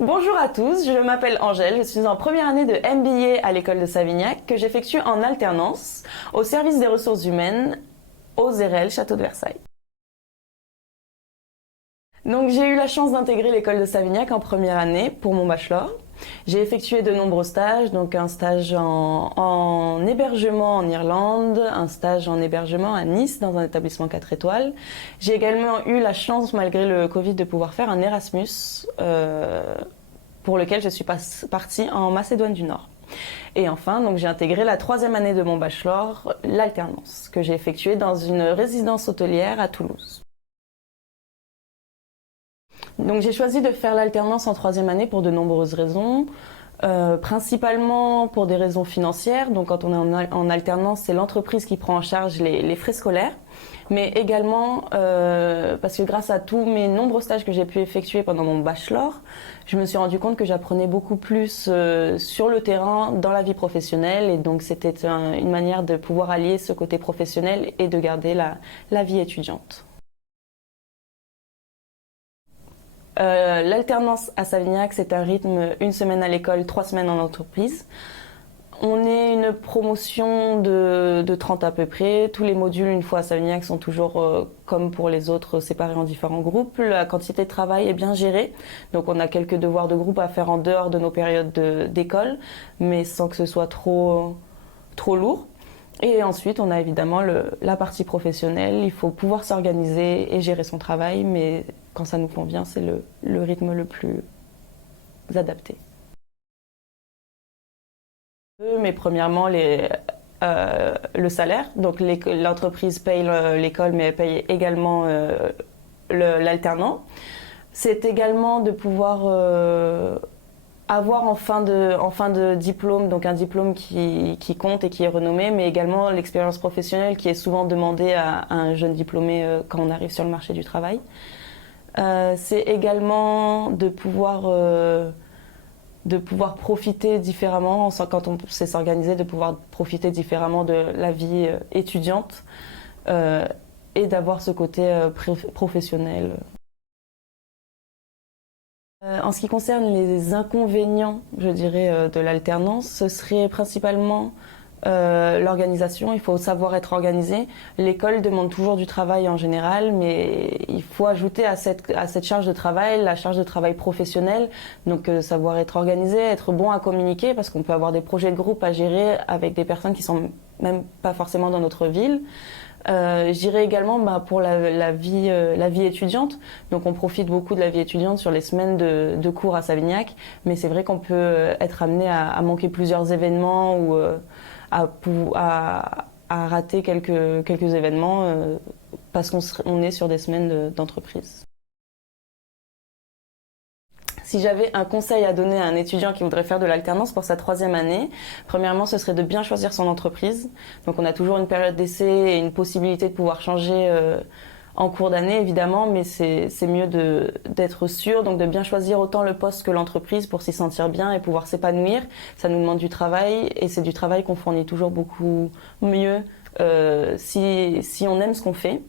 Bonjour à tous, je m'appelle Angèle, je suis en première année de MBA à l'école de Savignac que j'effectue en alternance au service des ressources humaines au ZRL Château de Versailles. Donc j'ai eu la chance d'intégrer l'école de Savignac en première année pour mon bachelor. J'ai effectué de nombreux stages, donc un stage en hébergement en Irlande, un stage en hébergement à Nice dans un établissement 4 étoiles. J'ai également eu la chance, malgré le Covid, de pouvoir faire un Erasmus pour lequel je suis partie en Macédoine du Nord. Et enfin, donc j'ai intégré la troisième année de mon bachelor, l'alternance, que j'ai effectuée dans une résidence hôtelière à Toulouse. Donc j'ai choisi de faire l'alternance en troisième année pour de nombreuses raisons. Principalement pour des raisons financières. Donc quand on est en alternance, c'est l'entreprise qui prend en charge les frais scolaires. Mais également parce que grâce à tous mes nombreux stages que j'ai pu effectuer pendant mon bachelor, je me suis rendu compte que j'apprenais beaucoup plus sur le terrain dans la vie professionnelle. Et donc c'était une manière de pouvoir allier ce côté professionnel et de garder la vie étudiante. L'alternance à Savignac, c'est un rythme une semaine à l'école, 3 semaines en entreprise. On est une promotion de 30 à peu près. Tous les modules, une fois à Savignac, sont toujours, comme pour les autres, séparés en différents groupes. La quantité de travail est bien gérée. Donc on a quelques devoirs de groupe à faire en dehors de nos périodes d'école, mais sans que ce soit trop lourd. Et ensuite, on a évidemment la partie professionnelle. Il faut pouvoir s'organiser et gérer son travail, mais quand ça nous convient, c'est le rythme le plus adapté. Mais premièrement, le salaire. Donc l'entreprise paye l'école, mais elle paye également l'alternant. C'est également de pouvoir avoir en fin de diplôme, donc un diplôme qui compte et qui est renommé, mais également l'expérience professionnelle qui est souvent demandée à un jeune diplômé quand on arrive sur le marché du travail. C'est également de pouvoir profiter différemment, quand on sait s'organiser, de pouvoir profiter différemment de la vie étudiante euh, et d'avoir ce côté professionnel. En ce qui concerne les inconvénients, je dirais, de l'alternance, ce serait principalement l'organisation. Il faut savoir être organisé. L'école demande toujours du travail en général, mais il faut ajouter à cette charge de travail la charge de travail professionnelle. Donc savoir être organisé, être bon à communiquer, parce qu'on peut avoir des projets de groupe à gérer avec des personnes qui sont même pas forcément dans notre ville. Je dirais également pour la vie étudiante. Donc on profite beaucoup de la vie étudiante sur les semaines de cours à Savignac, mais c'est vrai qu'on peut être amené à manquer plusieurs événements ou à rater quelques événements parce qu'on est sur des semaines d'entreprise. Si j'avais un conseil à donner à un étudiant qui voudrait faire de l'alternance pour sa troisième année, premièrement, ce serait de bien choisir son entreprise. Donc on a toujours une période d'essai et une possibilité de pouvoir changer en cours d'année, évidemment, mais c'est mieux d'être sûr, donc de bien choisir autant le poste que l'entreprise pour s'y sentir bien et pouvoir s'épanouir. Ça nous demande du travail et c'est du travail qu'on fournit toujours beaucoup mieux si on aime ce qu'on fait.